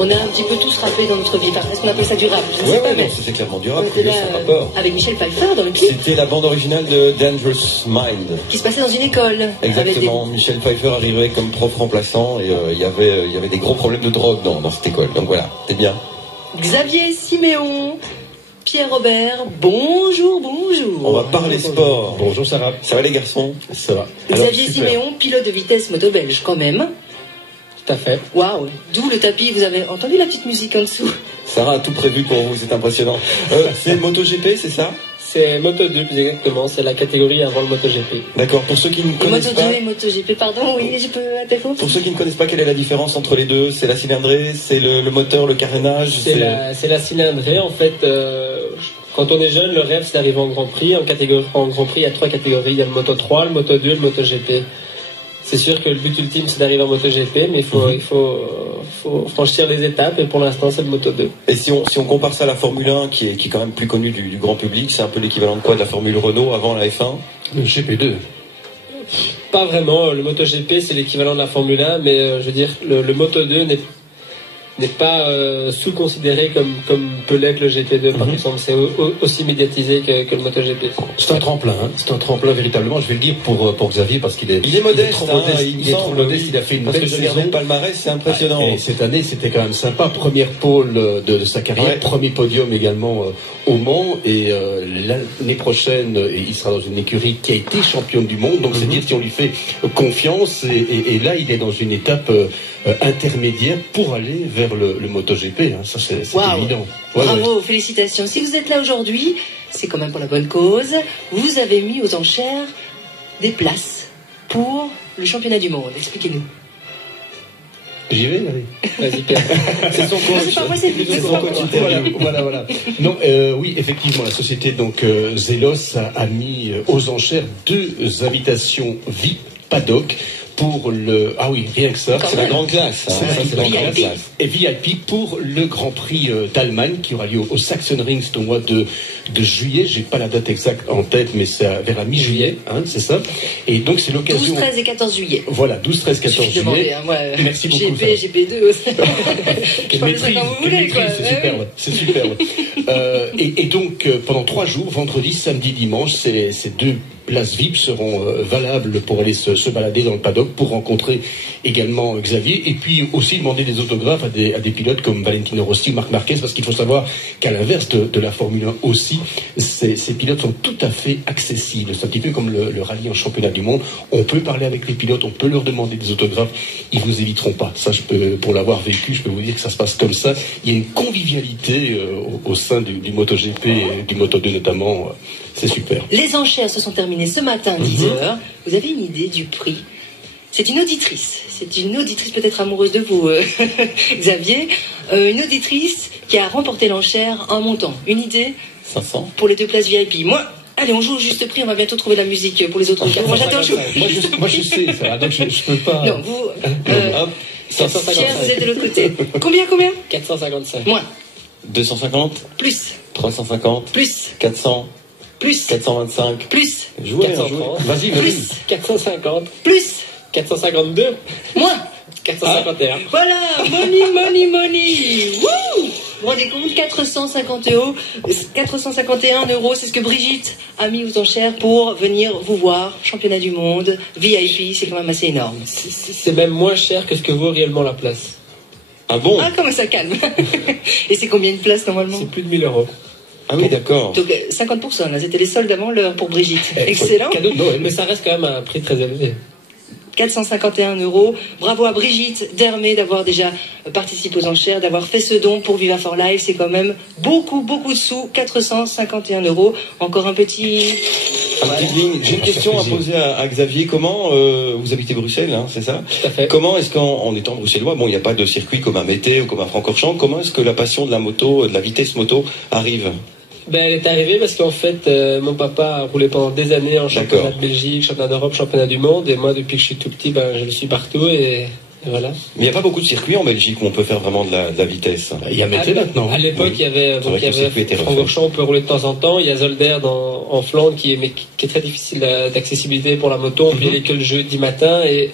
On a un petit peu tous rappé dans notre vie. Enfin, est-ce qu'on appelle ça durable? Je ne sais pas, mais c'était clairement durable. on était là, avec Michel Pfeiffer dans le clip. C'était la bande originale de Dangerous Mind. Qui se passait dans une école. Exactement. Michel Pfeiffer arrivait comme prof remplaçant et il y avait des gros problèmes de drogue dans cette école. Donc voilà, c'était bien. Xavier Siméon, Pierre Robert, bonjour. On va parler sport. Bonjour Sarah. Ça va les garçons? Ça va. Xavier Siméon, pilote de vitesse moto belge quand même. Tout à fait. Waouh, d'où le tapis, vous avez entendu la petite musique en dessous? Sarah a tout prévu pour vous, c'est impressionnant. C'est MotoGP, c'est ça? C'est Moto2 plus exactement, c'est la catégorie avant le MotoGP. D'accord, pour ceux qui ne connaissent pas... Moto2 et MotoGP, pardon, oui, je peux interrompre. Pour ceux qui ne connaissent pas, quelle est la différence entre les deux? C'est la cylindrée, c'est le moteur, le carénage? C'est la cylindrée, en fait. Quand on est jeune, le rêve c'est d'arriver en Grand Prix. En Grand Prix, il y a 3 catégories. Il y a le Moto3, le Moto2 et le MotoGP. C'est sûr que le but ultime c'est d'arriver en MotoGP, mais il faut franchir les étapes et pour l'instant c'est le Moto2. Et si on compare ça à la Formule 1 qui est quand même plus connue du grand public, c'est un peu l'équivalent de quoi, de la Formule Renault avant la F1? Le GP2. Pas vraiment, le MotoGP c'est l'équivalent de la Formule 1, mais je veux dire le Moto2 n'est pas sous-considéré comme peut l'être le GT2 par exemple. C'est aussi médiatisé que le MotoGP. C'est un tremplin, hein. C'est un tremplin véritablement. Je vais le dire pour Xavier parce qu'il est modeste, trop modeste. Il est trop modeste. Il a fait une parce belle que je saison. regardais le palmarès, c'est impressionnant. Et cette année, c'était quand même sympa. Première pole de sa carrière, premier podium également au Mans. Et l'année prochaine, il sera dans une écurie qui a été championne du monde. Donc c'est dire si on lui fait confiance. Et là, il est dans une étape intermédiaire pour aller vers le MotoGP, hein. Ça c'est évident. Bravo, félicitations. Si vous êtes là aujourd'hui, c'est quand même pour la bonne cause. Vous avez mis aux enchères des places pour le championnat du monde. Expliquez-nous. J'y vais, allez. Vas-y, Pierre. C'est son coach. C'est pas moi, c'est son coach interview. Voilà. Non, oui, effectivement, la société donc Zelos a mis aux enchères 2 invitations VIP paddock pour le... Ah oui, rien que ça. C'est la grande classe. Hein. C'est la grande classe. Et VIP pour le Grand Prix d'Allemagne qui aura lieu au Sachsenring au mois de juillet. J'ai pas la date exacte en tête, mais c'est vers la mi-juillet, hein, c'est ça. Et donc c'est l'occasion... 12, 13 et 14 juillet. Voilà, 12, 13, 14 juillet. Demandé, hein, moi, merci beaucoup. GP, GP2 aussi. Je maîtrise, ça quand vous voulez, quoi. C'est superbe. Et donc pendant 3 jours, vendredi, samedi, dimanche, ces 2 places VIP seront valables pour aller se balader dans le paddock, pour rencontrer également Xavier, et puis aussi demander des autographes à des pilotes comme Valentino Rossi ou Marc Marquez, parce qu'il faut savoir qu'à l'inverse de la Formule 1 aussi, ces pilotes sont tout à fait accessibles. C'est un petit peu comme le rallye en championnat du monde. On peut parler avec les pilotes, on peut leur demander des autographes, ils vous éviteront pas. Ça, pour l'avoir vécu, je peux vous dire que ça se passe comme ça. Il y a une convivialité au sein du MotoGP et du Moto2 notamment. C'est super. Les enchères se sont terminées ce matin à 10h. Vous avez une idée du prix? C'est une auditrice. C'est une auditrice peut-être amoureuse de vous, Xavier. Une auditrice qui a remporté l'enchère en montant. Une idée? 500. Pour les 2 places VIP. Moi, allez, on joue au juste prix. On va bientôt trouver la musique pour les autres cas. Moi, j'attends. Moi, je sais, ça. Donc, je peux pas... Non, vous... Hop, Pierre, vous êtes de l'autre côté. Combien 455. Moins. 250. Plus. 350. Plus. 400. Plus. 425. Plus. Jouez, 430. Vas-y. Plus. 450. Plus. 452. Moins. 451. Voilà, money. Wouh! Vous vous rendez compte, 451 €, c'est ce que Brigitte a mis aux enchères pour venir vous voir, championnat du monde, VIP, c'est quand même assez énorme. C'est même moins cher que ce que vaut réellement la place. Ah bon? Ah, comment ça calme. Et c'est combien de place normalement? C'est plus de 1000 €. Ah oui, d'accord. Donc 50%, là, c'était les soldes avant l'heure pour Brigitte. Excellent. Cadeau de Noël, mais ça reste quand même un prix très élevé. 451 €. Bravo à Brigitte Dermé d'avoir déjà participé aux enchères, d'avoir fait ce don pour Viva for Life. C'est quand même beaucoup de sous. 451 €. Encore un petit... Petite ligne. J'ai une question à poser à Xavier. Comment, vous habitez Bruxelles, hein, c'est ça? Tout à fait. Comment est-ce qu'en étant bruxellois, bon, il n'y a pas de circuit comme à Mété ou comme à Francorchamps, comment est-ce que la passion de la moto, de la vitesse moto arrive? Ben, elle est arrivée parce qu'en fait, mon papa a roulé pendant des années en championnat de Belgique, championnat d'Europe, championnat du monde, et moi, depuis que je suis tout petit, je le suis partout, et voilà. Mais il n'y a pas beaucoup de circuits en Belgique où on peut faire vraiment de la vitesse. Il y a Mété maintenant. À l'époque, il y avait Francorchamps, on peut rouler de temps en temps. Il y a Zolder en Flandre qui est très difficile d'accessibilité pour la moto. On peut y aller que le jeudi matin, et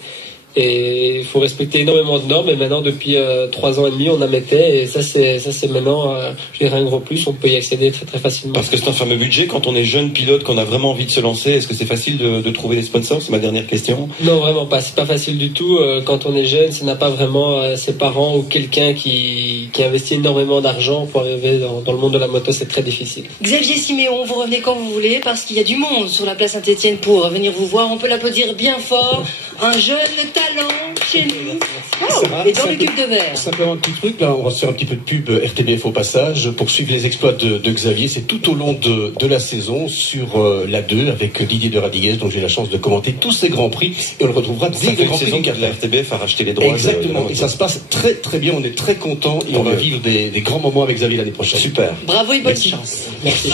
Et il faut respecter énormément de normes. Et maintenant, depuis 3 ans et demi, on en mettait. Et ça, c'est maintenant, je dirais, un gros plus. On peut y accéder très très facilement. Parce que c'est un fameux budget. Quand on est jeune pilote, qu'on a vraiment envie de se lancer, est-ce que c'est facile de trouver des sponsors? C'est ma dernière question. Non, vraiment pas. C'est pas facile du tout. Quand on est jeune, ça n'a pas vraiment ses parents ou quelqu'un qui investit énormément d'argent pour arriver dans le monde de la moto. C'est très difficile. Xavier Siméon, vous revenez quand vous voulez, parce qu'il y a du monde sur la place Saint-Étienne pour venir vous voir. On peut l'applaudir bien fort. Un jeune talent chez nous. Oh, et dans le cube de verre. Simplement un petit truc, là, on va se faire un petit peu de pub RTBF au passage. Pour suivre les exploits de Xavier, c'est tout au long de la saison sur la 2 avec Didier de Radiguez, dont j'ai la chance de commenter tous ces grands prix. Et on le retrouvera dès le Grand Prix du que la RTBF a racheté les droits. Exactement. Et ça se passe très très bien. On est très contents et on va vivre des grands moments avec Xavier l'année prochaine. Super. Bravo et bonne chance. Merci.